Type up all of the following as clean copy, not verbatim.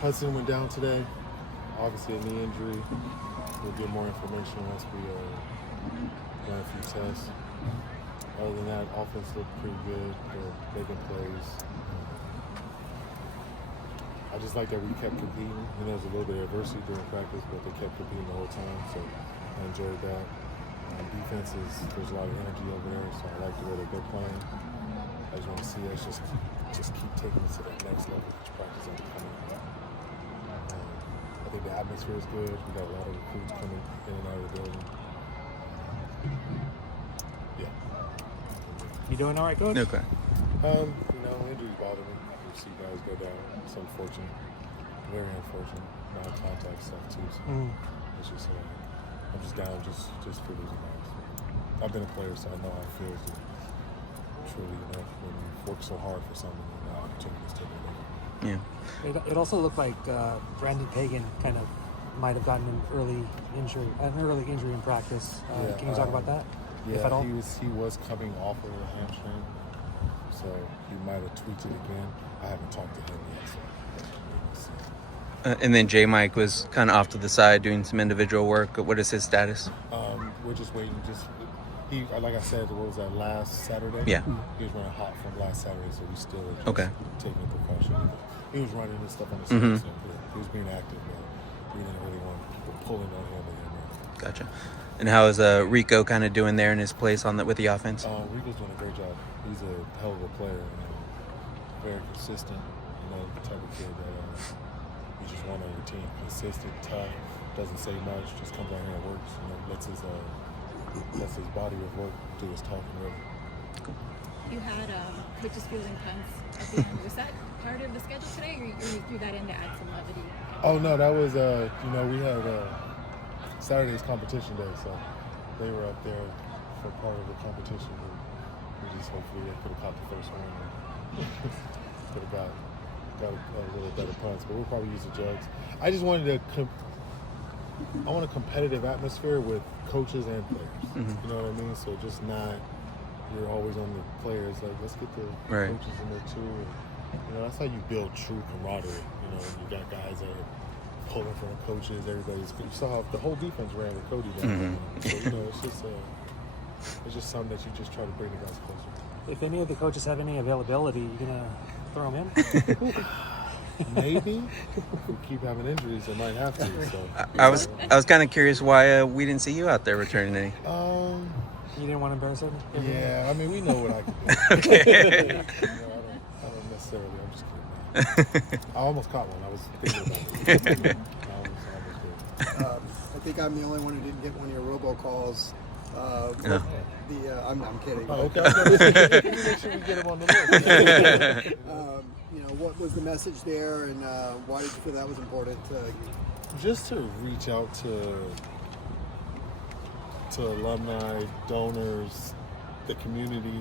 Hudson went down today. Obviously a knee injury. We'll get more information once we run a few tests. Other than that, offense looked pretty good. They're making plays. I just like that we kept competing. There was a little bit of adversity during practice, but they kept competing the whole time, so I enjoyed that. Defenses, there's a lot of energy over there, so I like the way that they're playing. I just want to see us just keep taking it to that next level each practice I'm coming. I think the atmosphere is good. We got a lot of recruits coming in and out of the building. Yeah. You doing all right, Coach? Okay. Injuries bother me. You see guys go down. It's unfortunate. Very unfortunate. Non-contact stuff too. So it's just I'm just down just for losing guys. I've been a player, so I know how it feels to truly, when you work so hard for something and the opportunities take it away. Yeah. It also looked like Brandon Pagan kind of might have gotten an early injury in practice. Can you talk about that? Yeah, if at all? he was coming off of a hamstring, so he might have tweaked it again. I haven't talked to him yet, so. And then J-Mike was kind of off to the side doing some individual work. What is his status? We're just waiting. He, like I said, what was that, last Saturday? Yeah. He was running hot from last Saturday, so we still just taking a precaution. He was running this stuff on the side, so he was being active, but we didn't really want people pulling on him anymore. Gotcha. And how is Rico kind of doing there in his place with the offense? Rico's doing a great job. He's a hell of a player, very consistent. The type of kid that you just want on your team. Consistent, tough, doesn't say much, just comes out here and works. Lets his body of work do his talking. Really. Cool. You had coaches fielding punts at the end. Was that part of the schedule today, or you threw that in to add some levity? Oh no, that was we had Saturday's competition day, so they were up there for part of the competition. We just hopefully they could have caught the first one and could have got a little better punts, but we'll probably use the jugs. I just wanted I want a competitive atmosphere with coaches and players. You know what I mean? So just not you're always on the players. Like, let's get the coaches in there too. And, that's how you build true camaraderie. You got guys that are pulling from the coaches. Everybody's. You saw how the whole defense ran with Cody down. So it's just something that you just try to bring the guys closer. If any of the coaches have any availability, you gonna throw them in? Maybe. If we keep having injuries, it might have to. So I was kind of curious why we didn't see you out there returning any. You didn't want to embarrass him? Yeah, I mean, we know what I can do. Okay. I don't necessarily. I'm just kidding. I almost caught one. I was thinking about it. I think I'm the only one who didn't get one of your robocalls. I'm kidding. Oh, okay. Make sure we get him on the list. What was the message there, and why did you feel that was important to you? Just to reach out to alumni, donors, the community,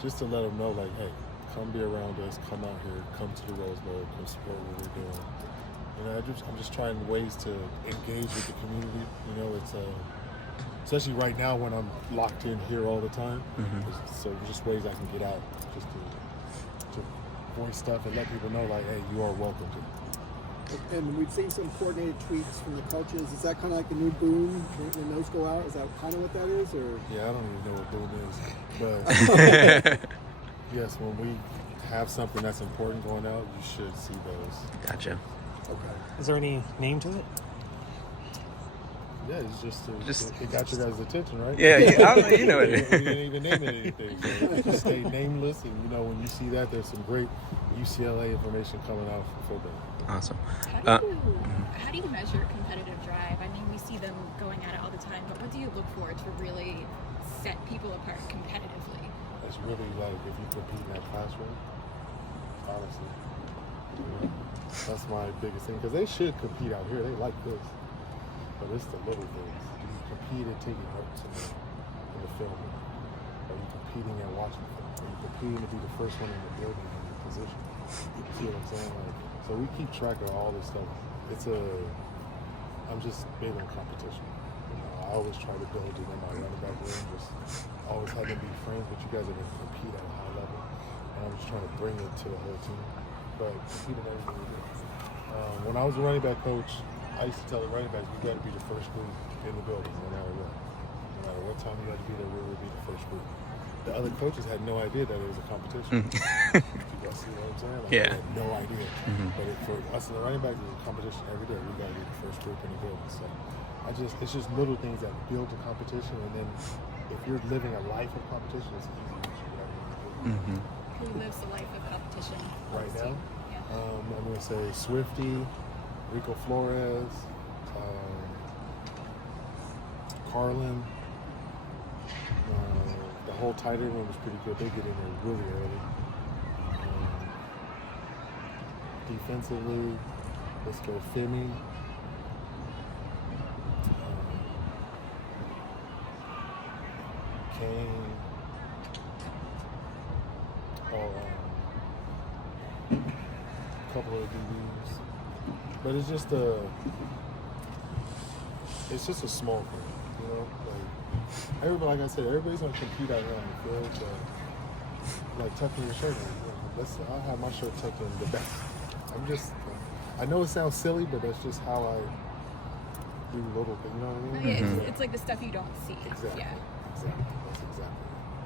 just to let them know, like, hey, come be around us, come out here, come to the Rose Bowl, come support what we're doing. I'm just trying ways to engage with the community. It's especially right now when I'm locked in here all the time. So just ways I can get out, just to voice stuff and let people know, like, hey, you are welcome to. And we've seen some coordinated tweets from the coaches. Is that kind of like the new boom when those go out? Is that kind of what that is, or? Yeah, I don't even know what boom is, but yes, when we have something that's important going out, you should see those. Gotcha. Okay. Is there any name to it? Yeah, it's just it got your guys' attention, right? Yeah, you know it. We didn't even name anything. So just stay nameless, and when you see that, there's some great UCLA information coming out from football. Awesome. How do you measure competitive drive? I mean, we see them going at it all the time, but what do you look for to really set people apart competitively? It's really like if you compete in that classroom, honestly. That's my biggest thing, because they should compete out here. They like this. But it's the little things. Do you compete at taking notes in the film? Are you competing at watching film? Are you competing to be the first one in the building in your position? You see what I'm saying? So we keep track of all this stuff. I'm just big on competition. I always try to build it in my running back room. Just always have them be friends, but you guys are going to compete at a high level. And I'm just trying to bring it to the whole team. But compete in everything we do. When I was a running back coach, I used to tell the running backs, we got to be the first group in the building, no matter what. No matter what time you had to be there, we would be the first group. The other coaches had no idea that it was a competition. You guys see what I'm saying? Like, Yeah. they had no idea. But for us in the running backs, it's a competition every day. We got to be the first group in the building. So it's just little things that build the competition. And then if you're living a life of competition, it's easy to get out of the Who lives the life of competition? right now. Yeah. I'm going to say Swifty, Rico Flores, Carlin. The whole tight end room is pretty good. They get in there really early. Defensively, let's go Femi. Kane. A couple of DBs. But it's just a small thing, you know? Like, everybody, like I said, everybody's gonna compete out here on the field, but like tucking your shirt in. I'll have my shirt tucked in the best. I know it sounds silly, but that's just how I do little things, you know what I mean? Yeah, it's like the stuff you don't see. Exactly. Yeah. Exactly. That's exactly.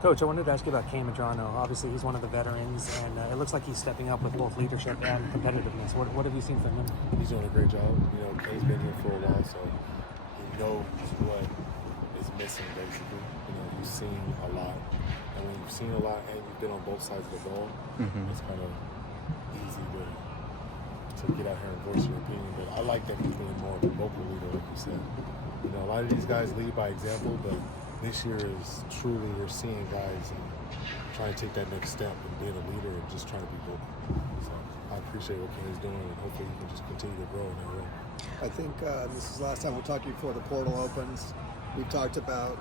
Coach, I wanted to ask you about Kane Madrano. Obviously, he's one of the veterans, and it looks like he's stepping up with both leadership and competitiveness. What have you seen from him? He's doing a great job. You know, Kane's been here for a while, so he knows what is missing, basically. You know, you've seen a lot. And when you've seen a lot and you've been on both sides of the ball, it's kind of easy to get out here and voice your opinion. But I like that he's being more of a vocal leader, like you said. You know, a lot of these guys lead by example, but this year is truly, we're seeing guys trying to take that next step and being a leader and just trying to be vocal. So I appreciate what Kane's doing, and hopefully he can just continue to grow in that role. I think this is the last time we'll talk to you before the portal opens. We've talked about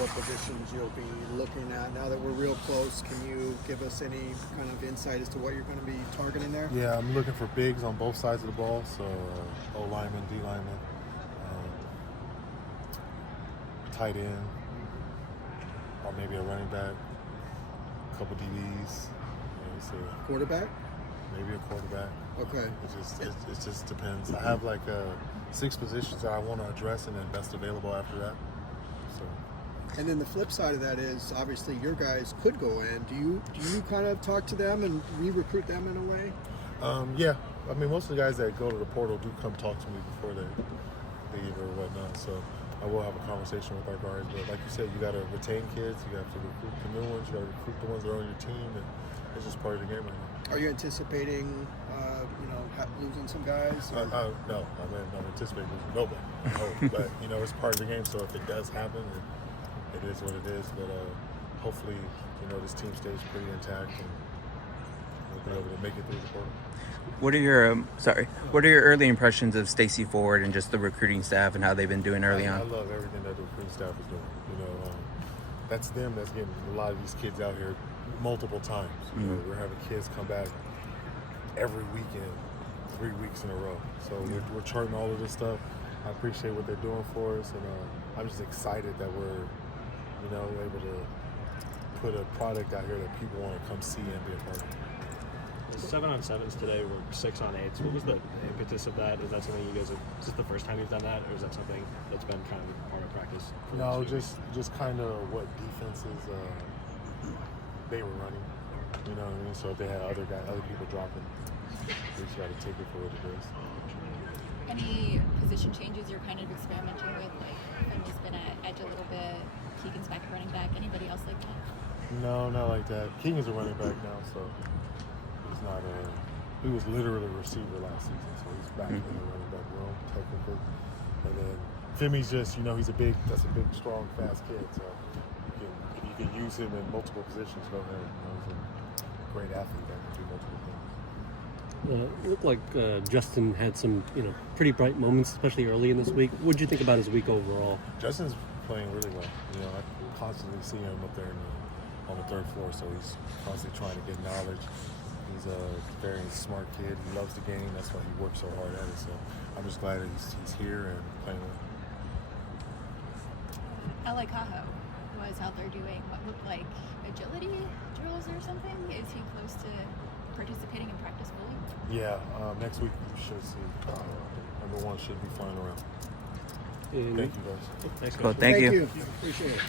what positions you'll be looking at. Now that we're real close, can you give us any kind of insight as to what you're going to be targeting there? Yeah, I'm looking for bigs on both sides of the ball, so O lineman, D lineman, tight end, or maybe a running back, a couple DBs, Quarterback? maybe a quarterback. Okay. It just depends. I have like 6 positions that I want to address, and then best available after that. So. And then the flip side of that is obviously your guys could go in. Do you kind of talk to them and re-recruit them in a way? Yeah. I mean, most of the guys that go to the portal do come talk to me before they leave or whatnot. So I will have a conversation with our guards. But like you said, you got to retain kids. You have to recruit the new ones. You got to recruit the ones that are on your team. And it's just part of the game right now. Are you anticipating, losing some guys? No, I'm not anticipating losing nobody. I hope. But, it's part of the game. So if it does happen, it is what it is. But hopefully, this team stays pretty intact and we'll be able to make it through the portal. What are your early impressions of Stacey Ford and just the recruiting staff and how they've been doing early on? I love everything that the recruiting staff is doing. That's them that's getting a lot of these kids out here multiple times. We're having kids come back every weekend, 3 weeks in a row. So we're charting all of this stuff. I appreciate what they're doing for us, and I'm just excited that we're, able to put a product out here that people want to come see and be a part of. 7-on-7s today were 6-on-8s. What was the impetus of that? Is that something you guys is this the first time you've done that, or is that something that's been kind of part of practice? No, just kind of what defenses they were running. You know what I mean? So if they had other people dropping, we just got to take it for what it is. Any position changes you're kind of experimenting with? Like, Femi's been at edge a little bit, Keegan's back at running back. Anybody else like that? No, not like that. Keegan's a running back now, so he's not he was literally a receiver last season, so he's back in the running back room, technically. And then Femi's just, that's a big, strong, fast kid, so you can use him in multiple positions. Go ahead. He's a great athlete that can do multiple things. It looked like Justin had some, pretty bright moments, especially early in this week. What did you think about his week overall? Justin's playing really well. I constantly see him up there on the 3rd floor, so he's constantly trying to get knowledge. He's a very smart kid. He loves the game. That's why he works so hard at it. So I'm just glad that he's here and playing well. Ally Cajo was out there doing what looked like agility drills or something. Is he close to participating in practice fully? Yeah, next week we should see. Number one should be flying around. And Thank you guys. Thanks, Cool. Coach. Thank you. Appreciate it.